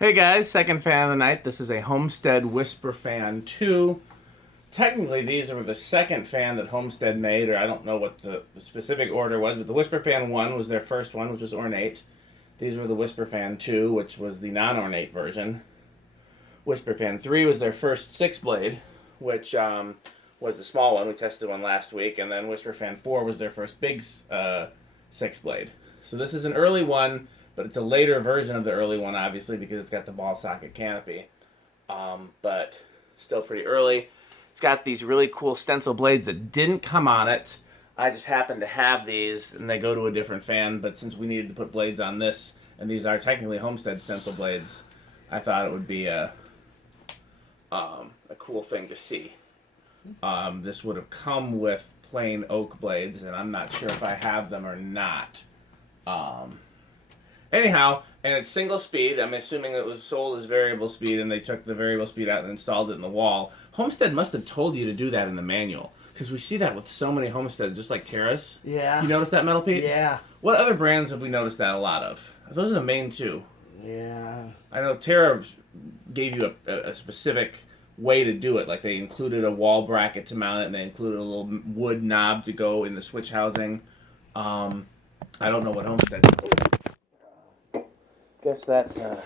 Hey guys, second fan of the night. This is a Homestead Whisperfan 2. Technically, these are the second fan that Homestead made, or I don't know what the specific order was, but the Whisperfan 1 was their first one, which was ornate. These were the Whisperfan 2, which was the non-ornate version. Whisperfan 3 was their first 6-blade, which was the small one. We tested one last week. And then Whisperfan 4 was their first big 6-blade. So this is an early one, but it's a later version of the early one, obviously, because it's got the ball socket canopy. But still pretty early. It's got these really cool stencil blades that didn't come on it. I just happened to have these, and they go to a different fan, but since we needed to put blades on this, and these are technically Homestead stencil blades, I thought it would be a cool thing to see. This would have come with plain oak blades, and I'm not sure if I have them or not. Anyhow, and it's single speed. I'm assuming it was sold as variable speed, and they took the variable speed out and installed it in the wall. Homestead must have told you to do that in the manual, because we see that with so many Homesteads, just like Terra's. Yeah. You notice that, Metal Pete? Yeah. What other brands have we noticed that a lot of? Those are the main two. Yeah. I know Terra gave you a specific way to do it. Like, they included a wall bracket to mount it, and they included a little wood knob to go in the switch housing. I don't know what Homestead did. Guess that's not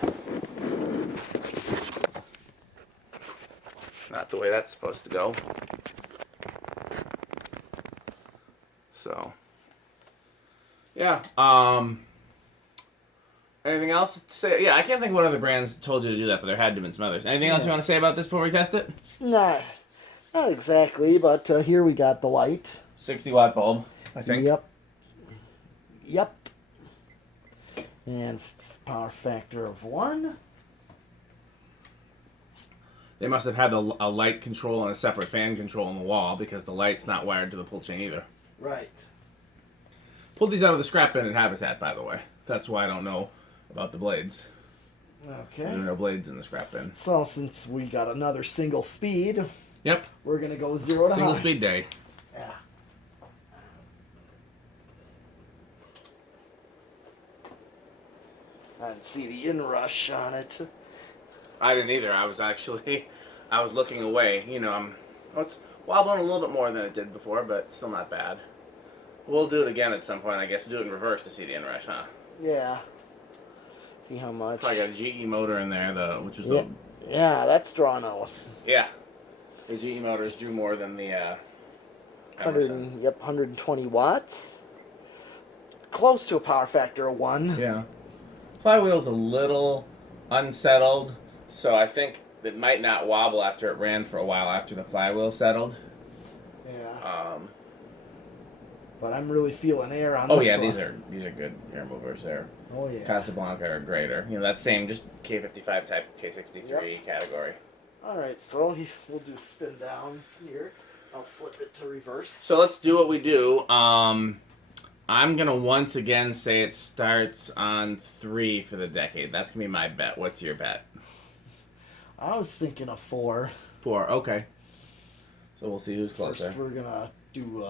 the way that's supposed to go. So, yeah. Anything else to say? Yeah, I can't think what other brands told you to do that, but there had to have been some others. Anything else you want to say about this before we test it? Not exactly, but here we got the light. 60-watt bulb, I think. Yep. And power factor of 1. They must have had a light control and a separate fan control on the wall, because the light's not wired to the pull chain either. Right. Pulled these out of the scrap bin at Habitat, by the way. That's why I don't know about the blades. Okay. There are no blades in the scrap bin. So since we got another single speed, Yep. we're gonna go 0 to Single high. speed day. Yeah. I didn't see the inrush on it. I didn't either. I was looking away. You know, it's wobbling a little bit more than it did before, but still not bad. We'll do it again at some point, I guess. We'll do it in reverse to see the inrush, huh? Yeah. See how much. Probably got a GE motor in there, which was Yeah, that's drawn out. Yeah. The GE motors drew more than the Emerson. 120 watts. Close to a power factor of 1. Yeah. Flywheel's a little unsettled, so I think it might not wobble after it ran for a while after the flywheel settled. Yeah. But I'm really feeling air on Oh this yeah, one. these are good air movers there. Oh yeah. Casablanca or greater. You know, that same just K55 type K63 category. All right, so we'll do spin down here. I'll flip it to reverse. So let's do what we do. I'm gonna once again say it starts on 3 for the decade. That's gonna be my bet. What's your bet? I was thinking of 4. 4. Okay. So we'll see who's closer. First, we're gonna do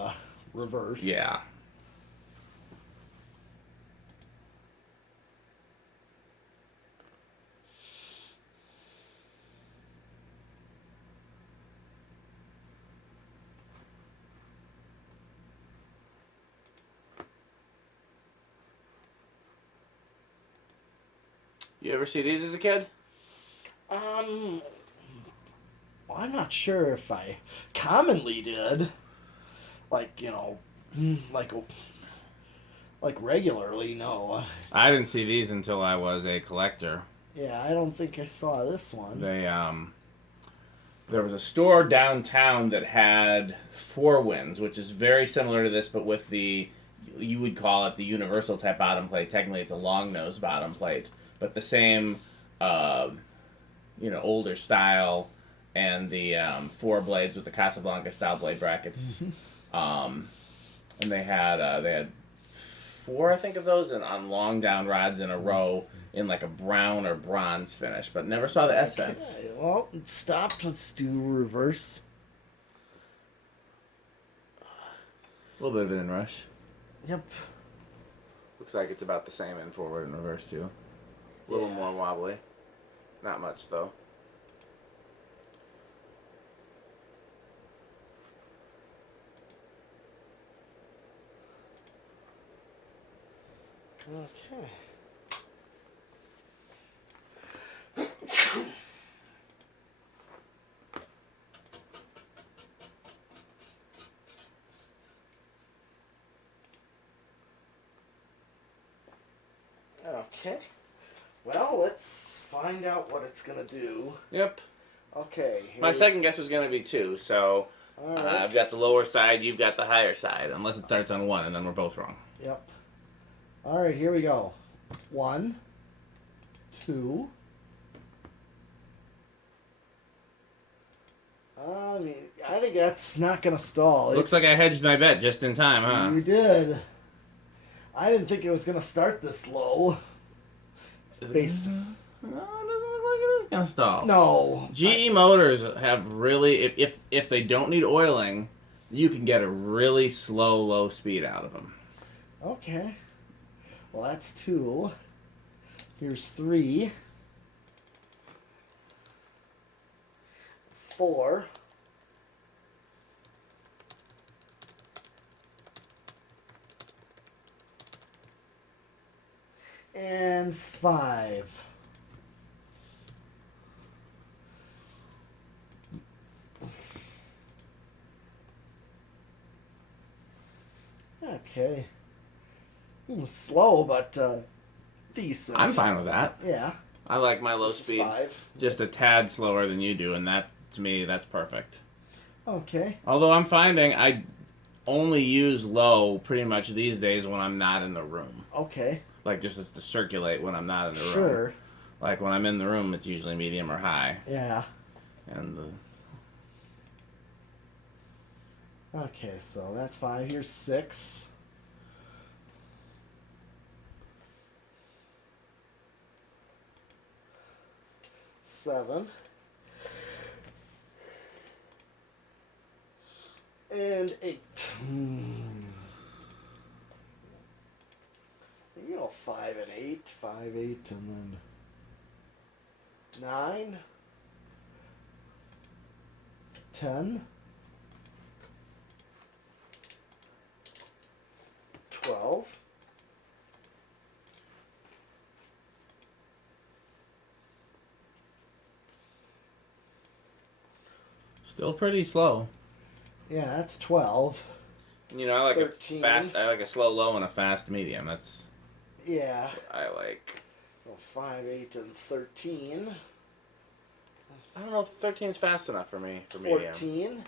reverse. Yeah. You ever see these as a kid? I'm not sure if I commonly did. Like, you know, like regularly, no. I didn't see these until I was a collector. Yeah, I don't think I saw this one. There was a store downtown that had 4 winds, which is very similar to this, but with you would call it the universal type bottom plate. Technically, it's a long nose bottom plate, but the same, older style, and the 4 blades with the Casablanca style blade brackets. And they had 4, I think, of those, and on long down rods in a row in like a brown or bronze finish, but never saw the S vents. Okay, well, it stopped. Let's do reverse. A little bit of an inrush. Yep. Looks like it's about the same in forward and reverse too. A little more wobbly. Not much though. Okay. Okay. Well, let's find out what it's gonna do. Yep. Okay. My second guess was going to be 2, so All right. I've got the lower side, you've got the higher side, unless it starts on 1, and then we're both wrong. Yep. All right, here we go. 1, 2. I think that's not gonna stall. Looks like I hedged my bet just in time, huh? You did. I didn't think it was gonna start this low. Is it Based. No, it doesn't look like it is going to stall. No. GE motors have really, if they don't need oiling, you can get a really slow, low speed out of them. Okay. Well, that's 2. Here's 3. 4. And 5. Okay. Slow, but decent. I'm fine with that. Yeah. I like my low This is speed 5. just a tad slower than you do, and that, to me, that's perfect. Okay. Although I'm finding I only use low pretty much these days when I'm not in the room. Okay. Like just as to circulate when I'm not in the room. Sure. Like when I'm in the room, it's usually medium or high. Yeah. And Okay, so that's 5. Here's 6. 7. And 8. You know, 5 and 8. 5, 8, and then 9. 10. 12. still pretty slow. Yeah, that's 12. You know, I like 13. a fast. I like a slow low and a fast medium. That's Yeah. what I like. Well, 5, 8, and 13. I don't know if 13 is fast enough for me for medium. 14.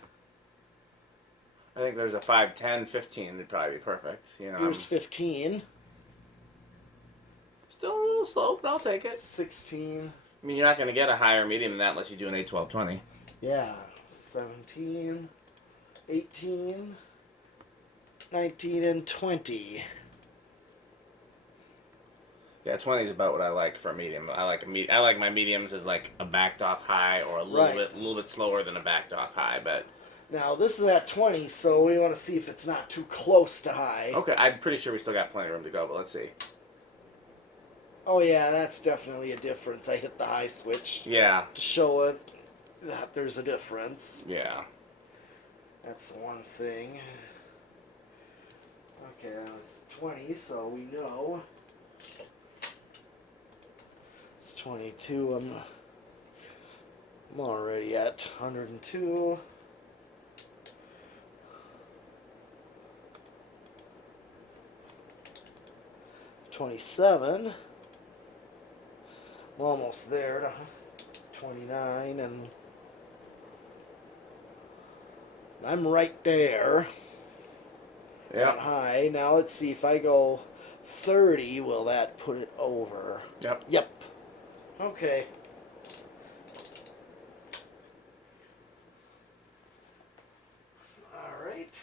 I think there's a 5, 10, 15 would probably be perfect. You know, Here's 15. still a little slow, but I'll take it. 16. I mean, you're not going to get a higher medium than that unless you do an 8, 12, 20. Yeah. 17. 18. 19 and 20. Yeah, 20 is about what I like for a medium. I like my mediums as like a backed off high or a little bit slower than a backed off high, but Now, this is at 20, so we want to see if it's not too close to high. okay, I'm pretty sure we still got plenty of room to go, but let's see. Oh, yeah, that's definitely a difference. I hit the high switch Yeah. to show it that there's a difference. Yeah. That's one thing. Okay, that's 20, so we know. It's 22. I'm already at 102. 27. I'm almost there to 29, and I'm right there. That Yep. high. Now let's see if I go 30, will that put it over? Yep. Yep. Okay. All right.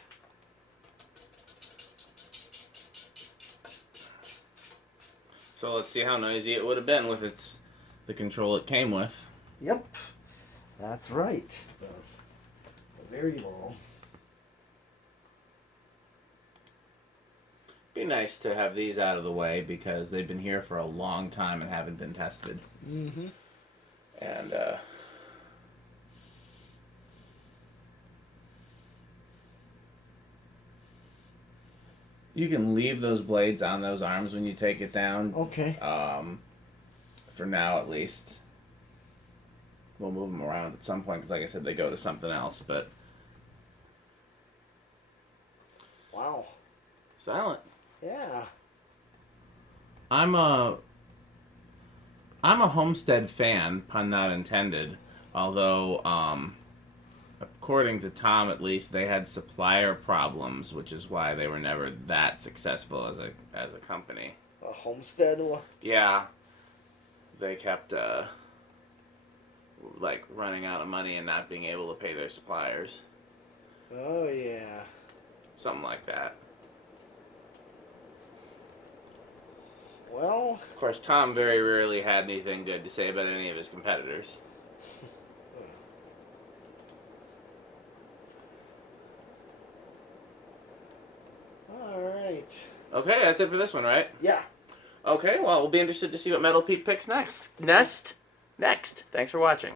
So let's see how noisy it would have been with the control it came with. Yep. That's right. That's the variable. Be nice to have these out of the way because they've been here for a long time and haven't been tested. Mm-hmm. And you can leave those blades on those arms when you take it down. Okay. For now, at least. We'll move them around at some point because, like I said, they go to something else. But Wow. silent. Yeah. I'm a Homestead fan, pun not intended. Although, according to Tom, at least, they had supplier problems, which is why they were never that successful as a company. A Homestead. Yeah, they kept like running out of money and not being able to pay their suppliers. Oh yeah. Something like that. Well. Of course, Tom very rarely had anything good to say about any of his competitors. All right. Okay, that's it for this one, right? Yeah. Okay, well, we'll be interested to see what Metal Pete picks next. Thanks for watching.